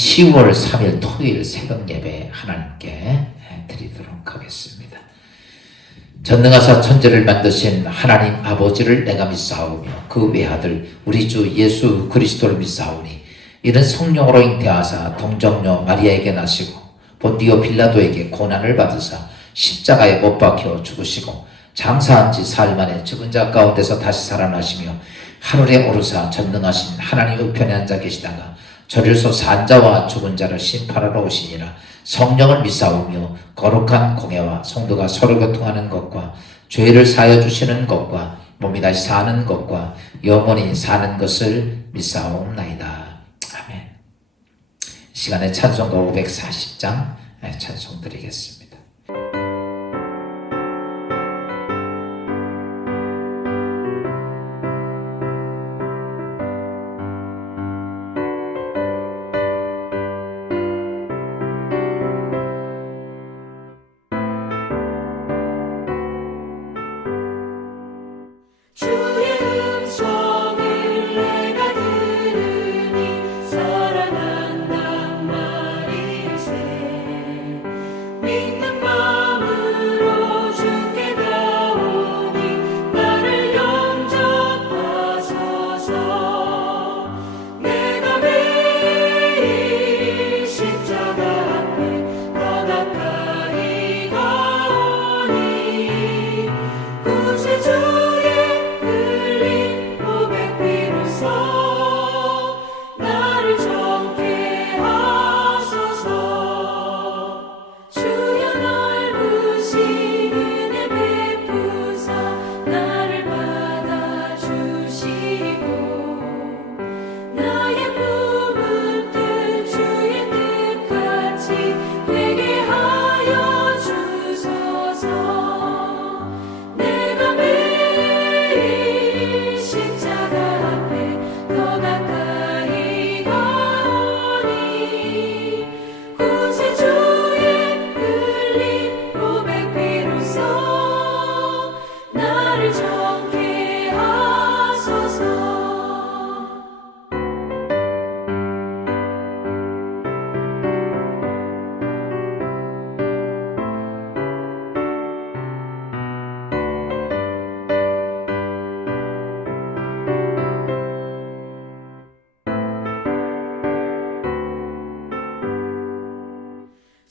10월 3일 토요일 새벽 예배 하나님께 드리도록 하겠습니다. 전능하사 천지를 만드신 하나님 아버지를 내가 믿사오며 그 외아들 우리 주 예수 그리스도를 믿사오니 이는 성령으로 잉태하사 동정녀 마리아에게 나시고 본디오 빌라도에게 고난을 받으사 십자가에 못 박혀 죽으시고 장사한 지 사흘 만에 죽은 자 가운데서 다시 살아나시며 하늘에 오르사 전능하신 하나님 우편에 앉아 계시다가 저리로서 산 자와 죽은 자를 심판하러 오시니라. 성령을 믿사오며 거룩한 공예와 성도가 서로 교통하는 것과 죄를 사하여 주시는 것과 몸이 다시 사는 것과 영원히 사는 것을 믿사옵나이다. 아멘. 시간에 찬송가 540장 찬송 드리겠습니다.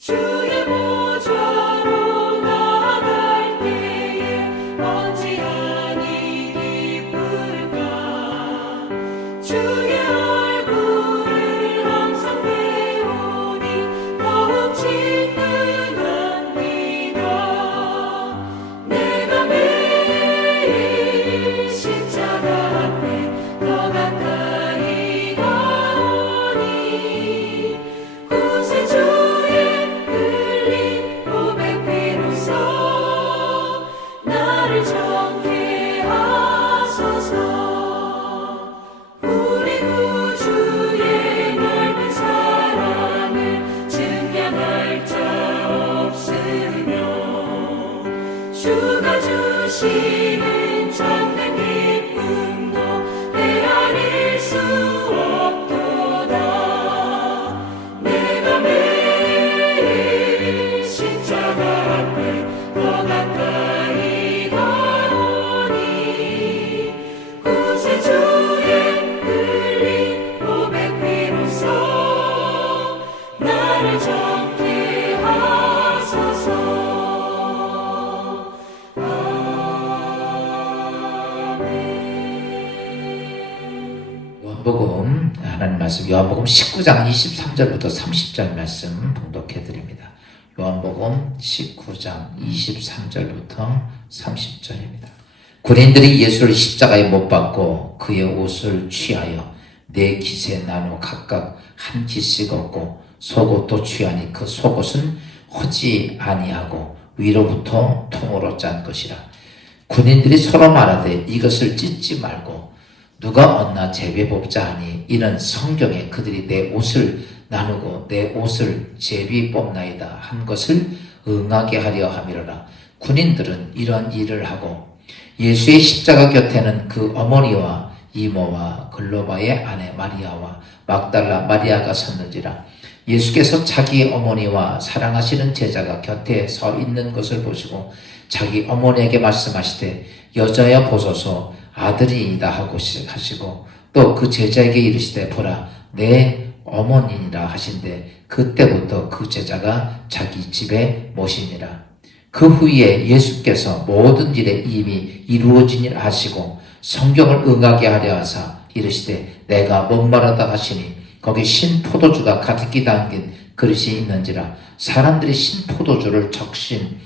주의 보좌로 나아갈 때에 어찌하니 기쁠까. 주의 얼굴을 항상 배우니 더욱 친근합니다. 내가 매일 십자가 앞에 더 가까이 가오니 구세주의 나를 정케 하소서. 우리 구주의 넓은 사랑을 증명할 자 없으며 주가 주시는 참된 기쁨도 헤아릴 수 없도다. 내가 매일 십자가 앞에 더 가까이 가오니 구세주의 흘린 보배 피로써 나를 정케 하소서. 아멘. 요한복음 하나님 말씀 요한복음 19장 23절부터 30절 말씀 봉독해 드립니다. 요한복음 19장 23절부터 30절입니다. 군인들이 예수를 십자가에 못 박고 그의 옷을 취하여 네 깃에 나누어 각각 한 깃씩 얻고 속옷도 취하니 그 속옷은 허지 아니하고 위로부터 통으로 짠 것이라. 군인들이 서로 말하되 이것을 찢지 말고 누가 얻나 제비뽑자 하니 이는 성경에 그들이 내 옷을 나누고 내 옷을 제비 뽑나이다 한 것을 응하게 하려 함이로라. 군인들은 이런 일을 하고 예수의 십자가 곁에는 그 어머니와 이모와 글로바의 아내 마리아와 막달라 마리아가 섰는지라. 예수께서 자기 어머니와 사랑하시는 제자가 곁에 서 있는 것을 보시고 자기 어머니에게 말씀하시되 여자여 보소서 아들이이다 하시고 또 그 제자에게 이르시되 보라 내 어머니니라 하신대 그때부터 그 제자가 자기 집에 모시니라. 그 후에 예수께서 모든 일에 이미 이루어지니라 하시고 성경을 응하게 하려 하사 이르시되 내가 목마르다 하시니 거기 신 포도주가 가득히 담긴 그릇이 있는지라. 사람들이 신 포도주를 적신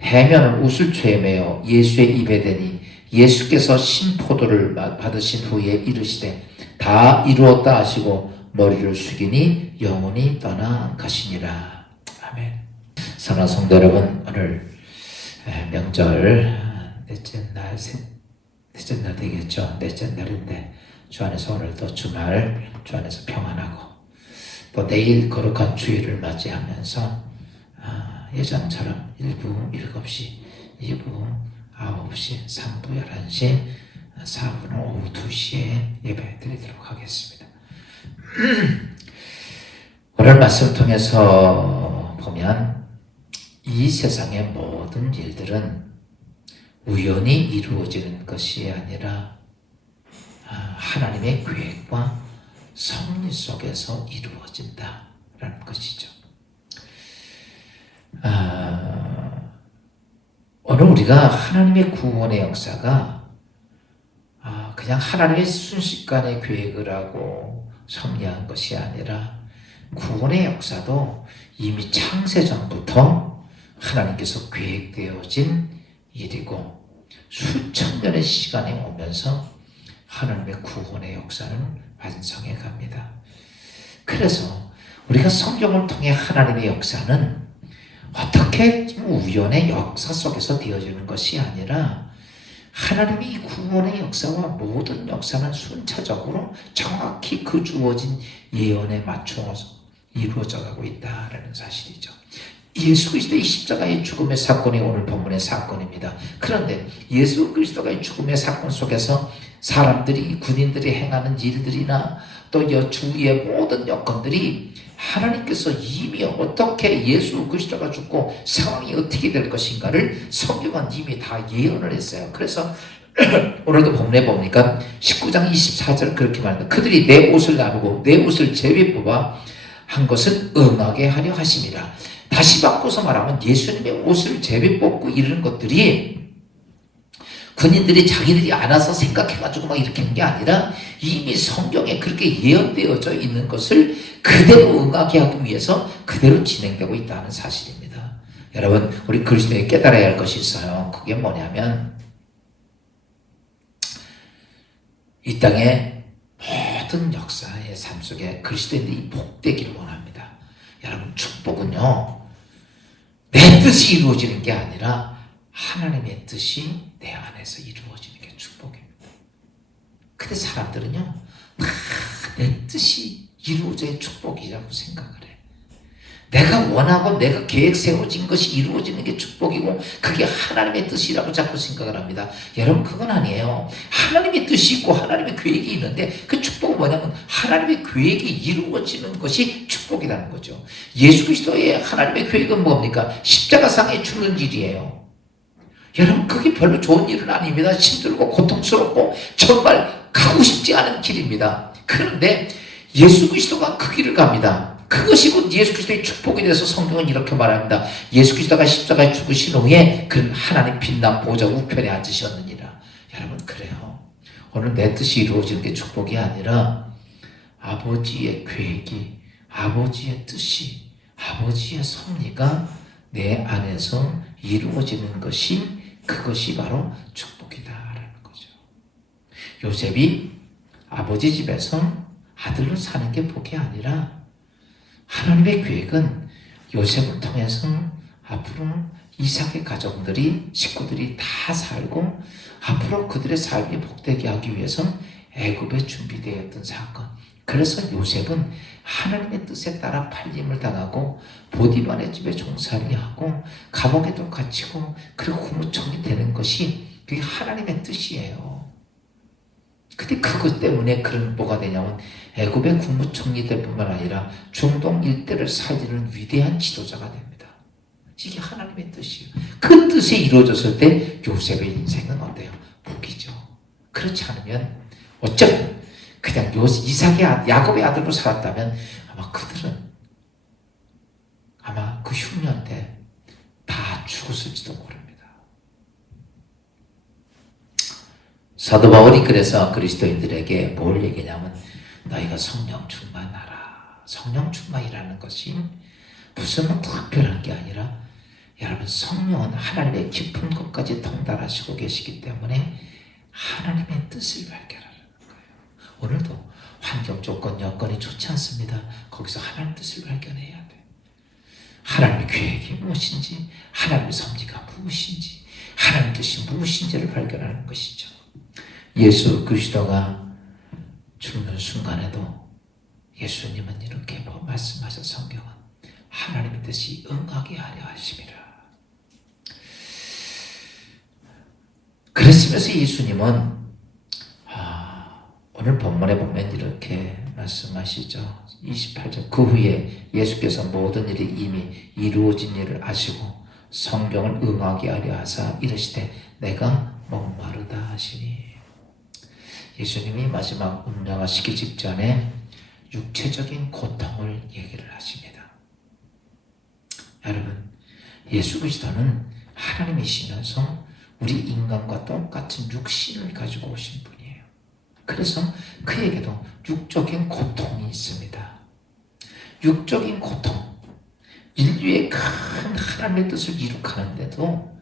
해면을 우슬초에 매어 예수의 입에 대니 예수께서 신 포도를 받으신 후에 이르시되 다 이루었다 하시고 머리를 숙이니 영혼이 떠나 가시니라. 아멘. 사랑하는 성도 여러분, 오늘 명절 넷째 날 되겠죠. 넷째 날인데 주 안에서 오늘도 주말 주 안에서 평안하고 또 내일 거룩한 주일을 맞이하면서 예전처럼 1부 7시, 2부 9시, 3부 11시, 4부는 오후 2시에 예배 드리도록 하겠습니다. 오늘 말씀을 통해서 보면 이 세상의 모든 일들은 우연히 이루어지는 것이 아니라 하나님의 계획과 섭리 속에서 이루어진다라는 것이죠. 오늘 우리가 하나님의 구원의 역사가 그냥 하나님의 순식간에 계획을 하고 섭리한 것이 아니라 구원의 역사도 이미 창세전부터 하나님께서 계획되어진 일이고 수천 년의 시간이 오면서 하나님의 구원의 역사는 완성해 갑니다. 그래서 우리가 성경을 통해 하나님의 역사는 어떻게 우연의 역사 속에서 되어지는 것이 아니라 하나님이 이 구원의 역사와 모든 역사는 순차적으로 정확히 그 주어진 예언에 맞추어서 이루어져 가고 있다라는 사실이죠. 예수 그리스도의 십자가의 죽음의 사건이 오늘 본문의 사건입니다. 그런데 예수 그리스도의 죽음의 사건 속에서 사람들이 군인들이 행하는 일들이나 또 주위의 모든 여건들이 하나님께서 이미 어떻게 예수 그리스도가 죽고 상황이 어떻게 될 것인가를 성경은 이미 다 예언을 했어요. 그래서 오늘도 본문에 보니까 19장 24절 그렇게 말합니다. 그들이 내 옷을 나누고 내 옷을 제비 뽑아 한 것은 응하게 하려 하심이라. 다시 바꿔서 말하면 예수님의 옷을 제비 뽑고 이러는 것들이 군인들이 자기들이 알아서 생각해가지고 막 이렇게 한 게 아니라 이미 성경에 그렇게 예언되어져 있는 것을 그대로 응하게 하기 위해서 그대로 진행되고 있다는 사실입니다. 여러분, 우리 그리스도에 깨달아야 할 것이 있어요. 그게 뭐냐면 이 땅의 모든 역사의 삶 속에 그리스도인들이 복되기를 원합니다. 여러분, 축복은요 내 뜻이 이루어지는 게 아니라 하나님의 뜻이 내 안에서 이루어지는 게 축복입니다. 근데 사람들은요 다 내 뜻이 이루어져야 축복이라고 생각을 해. 내가 원하고 내가 계획 세워진 것이 이루어지는 게 축복이고 그게 하나님의 뜻이라고 자꾸 생각을 합니다. 여러분, 그건 아니에요. 하나님의 뜻이 있고 하나님의 계획이 있는데 그 축복은 뭐냐면 하나님의 계획이 이루어지는 것이 축복이라는 거죠. 예수 그리스도의 하나님의 계획은 뭡니까? 십자가상에 죽는 일이에요. 여러분, 그게 별로 좋은 일은 아닙니다. 힘들고 고통스럽고 정말 가고 싶지 않은 길입니다. 그런데 예수 그리스도가 그 길을 갑니다. 그것이 곧 예수 그리스도의 축복이 돼서 성경은 이렇게 말합니다. 예수 그리스도가 십자가에 죽으신 후에 그는 하나님 빛난 보좌 우편에 앉으셨느니라. 여러분, 그래요. 오늘 내 뜻이 이루어지는 게 축복이 아니라 아버지의 계획이, 아버지의 뜻이, 아버지의 섭리가 내 안에서 이루어지는 것이, 그것이 바로 축복이다라는 거죠. 요셉이 아버지 집에서 아들로 사는 게 복이 아니라 하나님의 계획은 요셉을 통해서 앞으로 이삭의 가족들이, 식구들이 다 살고 앞으로 그들의 삶이 복되게 하기 위해서 애굽에 준비되었던 사건. 그래서 요셉은 하나님의 뜻에 따라 팔림을 당하고 보디발의 집에 종살이하고 감옥에도 갇히고 그리고 국무총리 되는 것이 그게 하나님의 뜻이에요. 근데 그것 때문에 그런 뭐가 되냐면 애굽의 국무총리들 뿐만 아니라 중동 일대를 살리는 위대한 지도자가 됩니다. 이게 하나님의 뜻이에요. 그 뜻이 이루어졌을 때 요셉의 인생은 어때요? 복이죠. 그렇지 않으면 어쩌면 그냥 이삭의 야곱의 아들로 살았다면 아마 그들은 아마 그 흉년 때 다 죽었을지도 모릅니다. 사도 바울이 그래서 그리스도인들에게 뭘 얘기냐면 너희가 성령 충만하라. 성령 충만이라는 것이 무슨 특별한 게 아니라 여러분 성령은 하나님의 깊은 것까지 통달하시고 계시기 때문에 하나님의 뜻을 발견하는 거예요. 오늘도 환경 조건 여건이 좋지 않습니다. 거기서 하나님의 뜻을 발견해야 돼요. 하나님의 계획이 무엇인지, 하나님의 섭리가 무엇인지, 하나님의 뜻이 무엇인지를 발견하는 것이죠. 예수 그리스도가 죽는 순간에도 예수님은 이렇게 말씀하셔. 성경은 하나님의 뜻이 응하게 하려 하심이라. 그랬으면서 예수님은 오늘 본문에 보면 이렇게 말씀하시죠. 28절 그 후에 예수께서 모든 일이 이미 이루어진 일을 아시고 성경을 응하게 하려 하사 이르시되 내가 목마르다 하시니. 예수님이 마지막 운명하시기 직전에 육체적인 고통을 얘기를 하십니다. 여러분, 예수 그리스도는 하나님이시면서 우리 인간과 똑같은 육신을 가지고 오신 분이에요. 그래서 그에게도 육적인 고통이 있습니다. 육적인 고통, 인류의 큰 하나님의 뜻을 이룩하는데도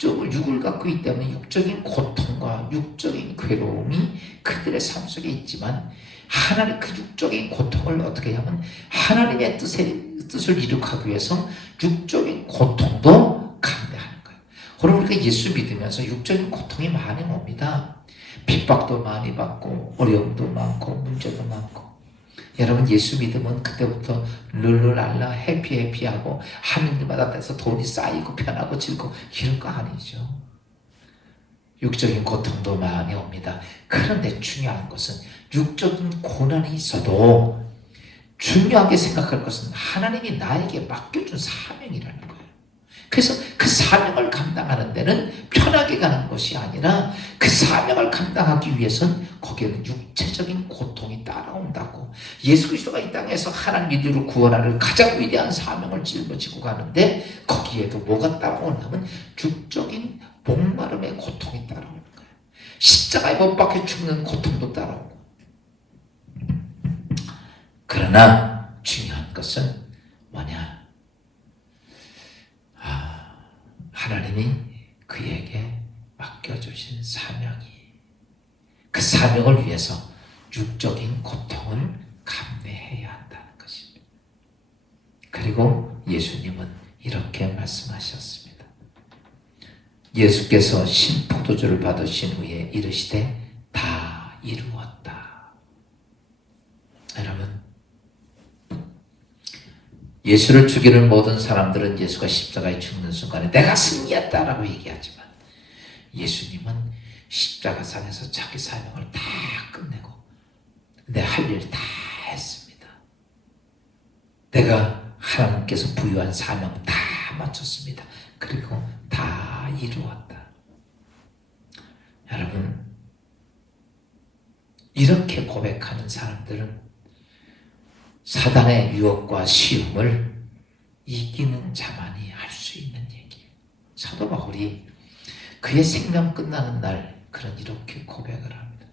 육을 갖고 있기 때문에 육적인 고통과 육적인 괴로움이 그들의 삶 속에 있지만 하나님 그 육적인 고통을 어떻게 하면 하나님의 뜻을 이룩하기 위해서 육적인 고통도 감내하는 거예요. 그럼 우리가 예수 믿으면서 육적인 고통이 많이 옵니다. 핍박도 많이 받고 어려움도 많고 문제도 많고. 여러분 예수 믿으면 그때부터 룰루랄라 해피하고 하는 일마다 돼서 돈이 쌓이고 편하고 즐겁고 이런 거 아니죠. 육적인 고통도 많이 옵니다. 그런데 중요한 것은 육적인 고난이 있어도 중요하게 생각할 것은 하나님이 나에게 맡겨준 사명이라는 거예요. 그래서 그 사명을 감당하는 데는 편하게 가는 것이 아니라 그 사명을 감당하기 위해서는 거기에는 육체적인 고통이 따라온다고. 예수 그리스도가 이 땅에서 하나님 이들을 구원하는 가장 위대한 사명을 짊어지고 가는데 거기에도 뭐가 따라오냐면 육적인 목마름의 고통이 따라오는 거예요. 십자가에 못 박혀 죽는 고통도 따라오고. 그러나 중요한 것은 뭐냐? 하나님이 그에게 맡겨주신 사명이 그 사명을 위해서 육적인 고통을 감내해야 한다는 것입니다. 그리고 예수님은 이렇게 말씀하셨습니다. 예수께서 신포도주를 받으신 후에 이르시되 다 이루었다. 여러분, 예수를 죽이는 모든 사람들은 예수가 십자가에 죽는 순간에 내가 승리했다라고 얘기하지만 예수님은 십자가상에서 자기 사명을 다 끝내고 내 할 일 다 했습니다. 내가 하나님께서 부여한 사명 다 마쳤습니다. 그리고 다 이루었다. 여러분, 이렇게 고백하는 사람들은 사단의 유혹과 시험을 이기는 자만이 할 수 있는 얘기예요. 사도 바울이 그의 생명 끝나는 날 이렇게 고백을 합니다.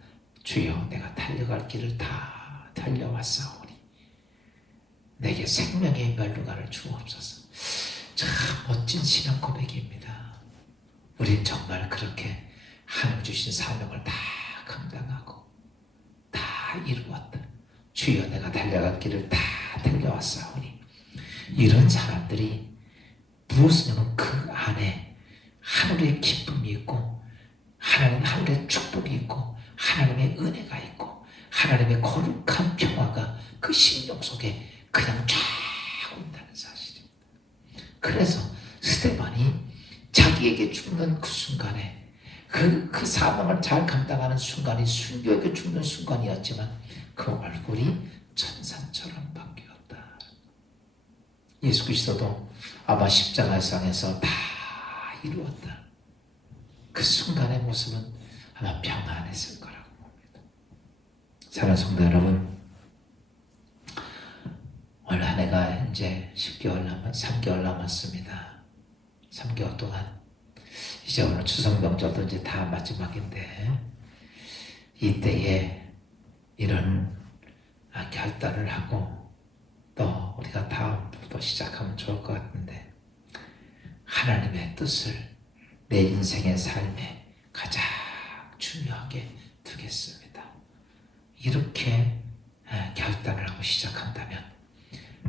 주여 내가 달려갈 길을 다 달려왔사오니 내게 생명의 멸류관을 주옵소서. 참 멋진 신앙 고백입니다. 우린 정말 그렇게 하나님 주신 사명을 다 감당하고 다 이루었다. 주여 내가 달려갈 길을 다 달려왔사오니. 이런 사람들이 무엇이냐면 그 안에 하늘의 기쁨이 있고 하늘의 축복이 있고 하나님의 은혜가 있고 하나님의 거룩한 평화가 그 심령 속에 그냥 쫙 온다는 사실입니다. 그래서 스데반이 자기에게 죽는 그 순간에 그 사명을 잘 감당하는 순간이 순교에게 죽는 순간이었지만 그 얼굴이 천사처럼 바뀌었다. 예수 그리스도도 아마 십자가상에서 다 이루었다. 그 순간의 모습은 아마 평안했을 거라고 봅니다. 사랑하는 성도 여러분, 올 한 해가 이제 3개월 남았습니다. 3개월 동안 이제 오늘 추석 명절도 이제 다 마지막인데 이때에 이런 결단을 하고 또 우리가 다음부터 시작하면 좋을 것 같은데, 하나님의 뜻을 내 인생의 삶에 가장 중요하게 두겠습니다. 이렇게 결단을 하고 시작한다면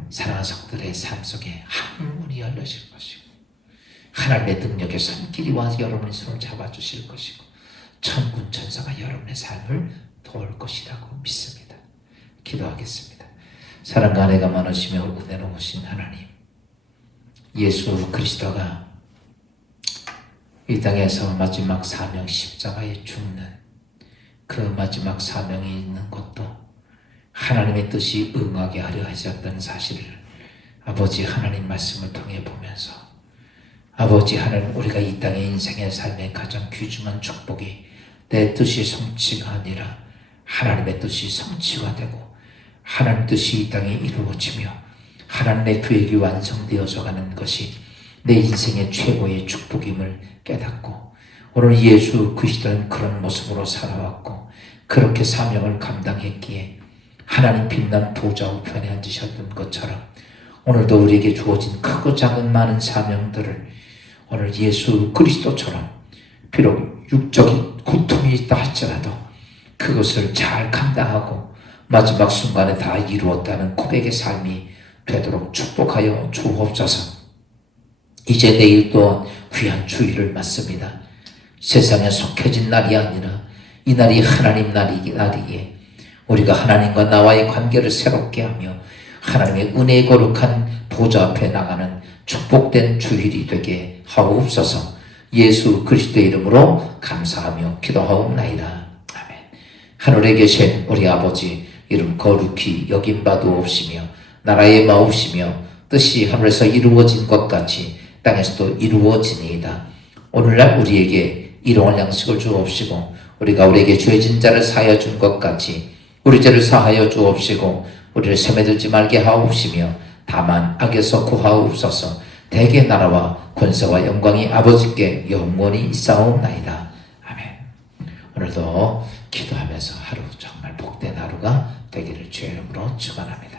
사랑하는 성들의 삶 속에 하늘문이 열려질 것이고 하나님의 능력의 손길이 와서 여러분의 손을 잡아주실 것이고 천군 천사가 여러분의 삶을 도울 것이라고 믿습니다. 기도하겠습니다. 사랑과 은혜가 많으시며 은혜로우신 하나님, 예수 그리스도가 이 땅에서 마지막 사명 십자가에 죽는 그 마지막 사명이 있는 것도 하나님의 뜻이 응하게 하려 하셨던 사실을 아버지 하나님 말씀을 통해 보면서, 아버지 하나님, 우리가 이 땅의 인생의 삶의 가장 귀중한 축복이 내 뜻이 성취가 아니라 하나님의 뜻이 성취가 되고 하나님 뜻이 이 땅에 이루어지며 하나님의 계획이 완성되어져 가는 것이 내 인생의 최고의 축복임을 깨닫고, 오늘 예수 그리스도는 그런 모습으로 살아왔고 그렇게 사명을 감당했기에 하나님 빛난 보좌 우편에 앉으셨던 것처럼 오늘도 우리에게 주어진 크고 작은 많은 사명들을 오늘 예수 그리스도처럼 비록 육적인 고통이 있다 할지라도 그것을 잘 감당하고 마지막 순간에 다 이루었다는 고백의 삶이 되도록 축복하여 주옵소서. 이제 내일 또한 귀한 주일을 맞습니다. 세상에 속해진 날이 아니라 이 날이 하나님 날이기에 우리가 하나님과 나와의 관계를 새롭게 하며 하나님의 은혜의 거룩한 보좌 앞에 나가는 축복된 주일이 되게 하옵소서. 예수 그리스도의 이름으로 감사하며 기도하옵나이다. 아멘. 하늘에 계신 우리 아버지, 이름 거룩히 여김바도 없으며 나라의 마옵시며 뜻이 하늘에서 이루어진 것 같이 땅에서도 이루어지니이다. 오늘날 우리에게 일용할 양식을 주옵시고 우리가 우리에게 죄진 자를 사하여 준 것 같이 우리 죄를 사하여 주옵시고 우리를 세매 들지 말게 하옵시며 다만 악에서 구하옵소서. 대개 나라와 권세와 영광이 아버지께 영원히 있사옵나이다. 아멘. 오늘도 기도하면서 하루 정말 복된 하루가 되기를 주의 이름으로 축원합니다.